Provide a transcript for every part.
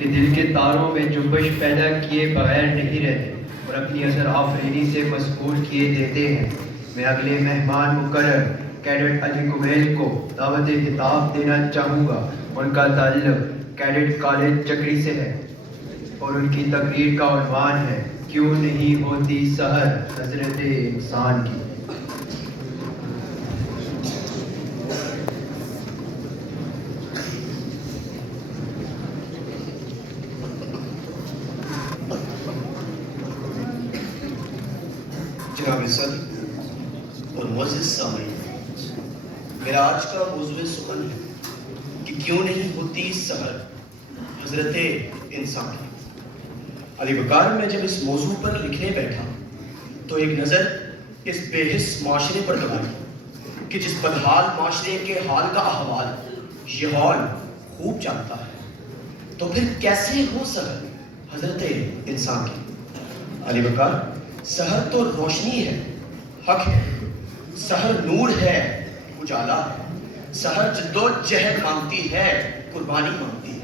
کہ دل کے تاروں میں جنبش پیدا کیے بغیر نہیں رہتے اور اپنی اثر آفرینی سے مسحور کیے دیتے ہیں۔ میں اگلے مہمان مقرر کیڈٹ علی کمیل کو دعوت خطاب دینا چاہوں گا۔ ان کا تعلق کیڈٹ کالج چکری سے ہے اور ان کی تقریر کا عنوان ہے کیوں نہیں ہوتی سحر حضرت انسان کی۔ جناب صدر اور معزز سامعین، میرا آج کا موضوع سخن ہے کہ کیوں نہیں ہوتی سحر حضرت انسان کی۔ علی بکار میں جب اس موضوع پر لکھنے بیٹھا تو ایک نظر اس بے حس معاشرے پر گزاری کہ جس بدحال معاشرے کے حال کا احوال یہ حال خوب جانتا ہے، تو پھر کیسے ہو سحر حضرت انسان کی۔ علی بکار، سحر تو روشنی ہے، حق ہے، سحر نور ہے، اجالا ہے، سحر جدوجہد مانگتی ہے، قربانی مانگتی ہے۔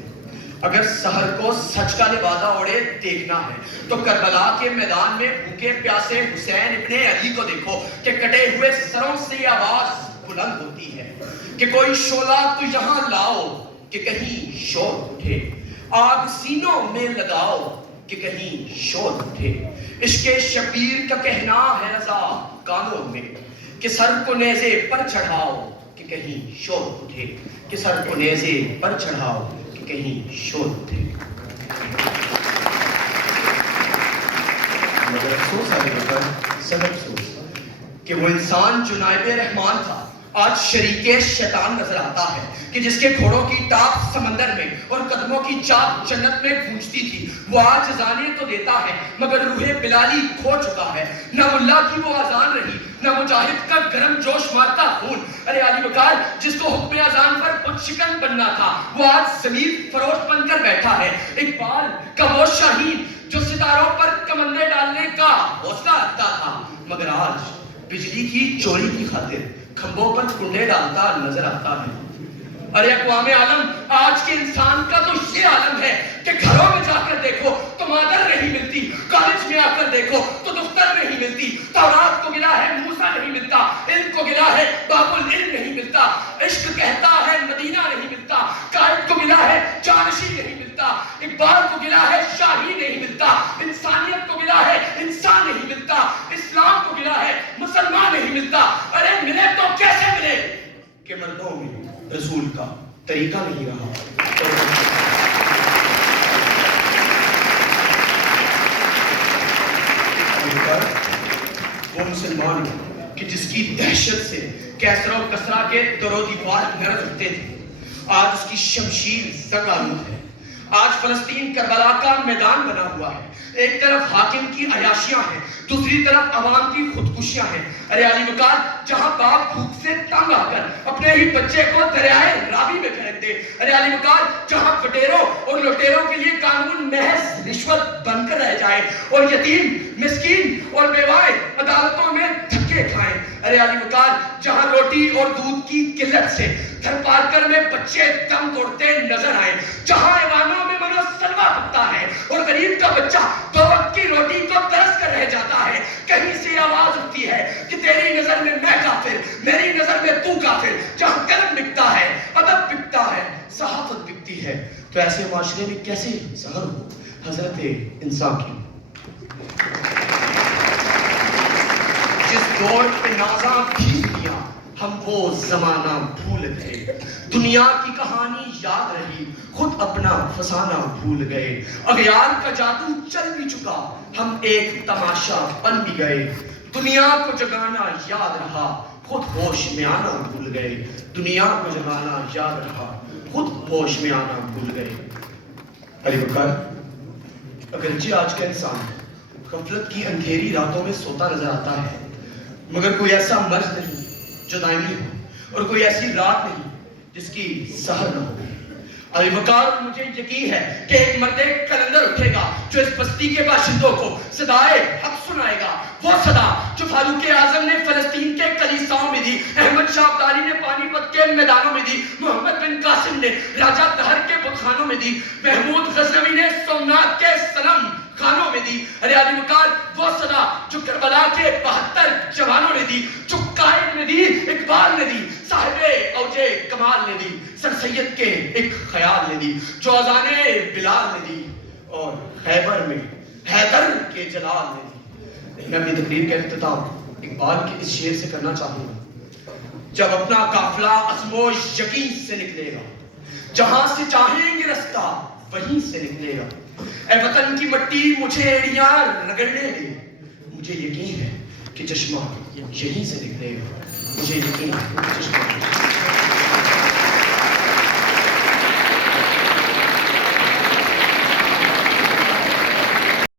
اگر سحر کو سچ کا لبادہ اوڑے دیکھنا ہے تو کربلا کے میدان میں بھوکے پیاسے حسین ابن علی کو دیکھو کہ کٹے ہوئے سروں سے آواز بلند ہوتی ہے کہ کوئی شعلہ تو یہاں لاؤ کہ کہیں شور اٹھے، آگ سینوں میں لگاؤ کہ کہیں شور اٹھے۔ عشق شبیر کا کہنا ہے رضا کانوں میں کہ سر کو نیزے پر چڑھاؤ کہ کہیں شور اٹھے، کہ سر کو نیزے پر چڑھاؤ کہ کہیں شور اٹھے۔ مگر افسوس آگے بڑھ سب افسوس کہ وہ انسان جو نائب رحمان تھا آج شریک شیطان نظر آتا ہے کہ جس کے گھوڑوں کی ٹاپ سمندر میں اور قدموں کی چاپ جنت میں گونجتی تھی، وہ آج اذانیں تو دیتا ہے مگر روح بلالی کھو چکا ہے۔ نہ ملا کی وہ اذان رہی، نہ مجاہد کا گرم جوش مارتا خون۔ ارے علی بکار، جس کو حکم اذان پر بت شکن بننا تھا وہ آج ضمیر فروش بن کر بیٹھا ہے۔ اقبال کا وہ شاہین جو ستاروں پر کمندے ڈالنے کا حوصلہ رکھتا تھا مگر آج بجلی کی چوری کی خاطر کھمبوں پر کنڈے ڈالتا نظر آتا ہے۔ ارے اقوام عالم، آج کے انسان کا تو یہ عالم ہے کہ گھروں میں جا کر دیکھو تو مادر نہیں ملتی، کالج میں آ کر دیکھو تو دفتر نہیں ملتی، تورات کو ملا ہے موسیٰ نہیں ملتا، علم کو ملا ہے باب العلم نہیں ملتا، عشق کہتا ہے مدینہ نہیں ملتا، قائد کو ملا ہے جانشی نہیں ملتا، اقبال کو ملا ہے شاہی نہیں ملتا، انسانیت کو ملا ہے انسان نہیں ملتا، اسلام کو ملا ہے مسلمان نہیں ملتا۔ ارے ملے تو کیسے ملے کہ مردوں میں رسول کا طریقہ نہیں رہا۔ وہ مسلمان کہ جس کی دہشت سے کیسرا و کسرا کے در و دیوار گرج اٹھتے تھے، آج اس کی شمشیر زنگ آلود ہے۔ آج فلسطین کربلا کا میدان بنا ہوا ہے، ایک طرف حاکم کی عیاشیاں ہیں، دوسری طرف عوام کی خودکشیاں ہیں۔ ارے علی بکار، جہاں باپ بھوک سے تنگ آ کر اپنے ہی بچے کو دریائے راوی میں پھینک دے، ارے علی بکار، جہاں فٹیروں اور لٹیروں کے لیے قانون محض رشوت بن کر رہ جائے اور یتیم مسکین اور بیوائے عدالتوں میں دھکے کھائیں، ارے علی بکار، جہاں روٹی اور دودھ کی قلت سے تھر پارکر میں بچے دم توڑتے نظر آئے، جہاں ایوانوں میں منو سلوا پکتا ہے اور غریب کا بچہ دو وقت کی روٹی کو ترس کر رہ جاتا ہے، کہیں سے آواز اٹھتی ہے کہ تیری نظر میں میں کافر، میری نظر میں تو کافر۔ جہاں قلم بکتا ہے، ادب بکتا ہے، صحافت بکتی ہے، تو ایسے معاشرے میں کیسے سحر ہو حضرت انسان کی۔ جس دور پہ نازاں بھیگ دیا ہم وہ زمانہ بھول گئے، دنیا کی کہانی یاد رہی خود اپنا فسانہ بھول گئے، اغیار کا جادو چل بھی چکا ہم ایک تماشا بن بھی گئے، دنیا کو جگانا یاد رہا خود ہوش میں آنا بھول گئے، دنیا کو جگانا یاد رہا خود ہوش میں آنا بھول گئے۔ علی بکر، اگرچہ آج کا انسان غفلت کی اندھیری راتوں میں سوتا نظر آتا ہے مگر کوئی ایسا مرض نہیں جو دائمی ہو اور کوئی ایسی رات نہیں جس کی سحر نہ ہو۔ علی وقار مجھے یقین ہے کہ ایک مرد کلندر اٹھے گا جو اس بستی کے باشندوں کو صدائے حق سنائے گا، وہ صدا جو فاروق اعظم نے فلسطین کے کلیساؤں میں دی، احمد شاہ ابدالی نے پانی پت کے میدانوں میں دی، محمد بن قاسم نے راجہ دہر کے بتخانوں میں دی، محمود غزنوی نے سومنات کے صنم خانوں میں دی۔ علی وقار وہ صدا جو کربلا کے 72 جوانوں نے دی، جو قائد نے دی، اقبال نے دی، صاحب اوج کمال نے دی، سر سید کے ایک خیال نے دی، جو اذان بلال نے دی، اور خیبر میں حیدر کے جلال نے دی۔ میں اپنی تقریر کا اختتام اقبال کے اس شعر سے کرنا چاہوں گا: جب اپنا قافلہ عزم و یقین سے نکلے گا، جہاں سے چاہیں گے رستہ وہیں سے نکلے گا، اے وطن کی مٹی مجھے ایڑیاں رگڑنے دے، مجھے یقین ہے کہ چشمہ یہیں سے نکلے گا، مجھے یقین ہے کہ چشمہ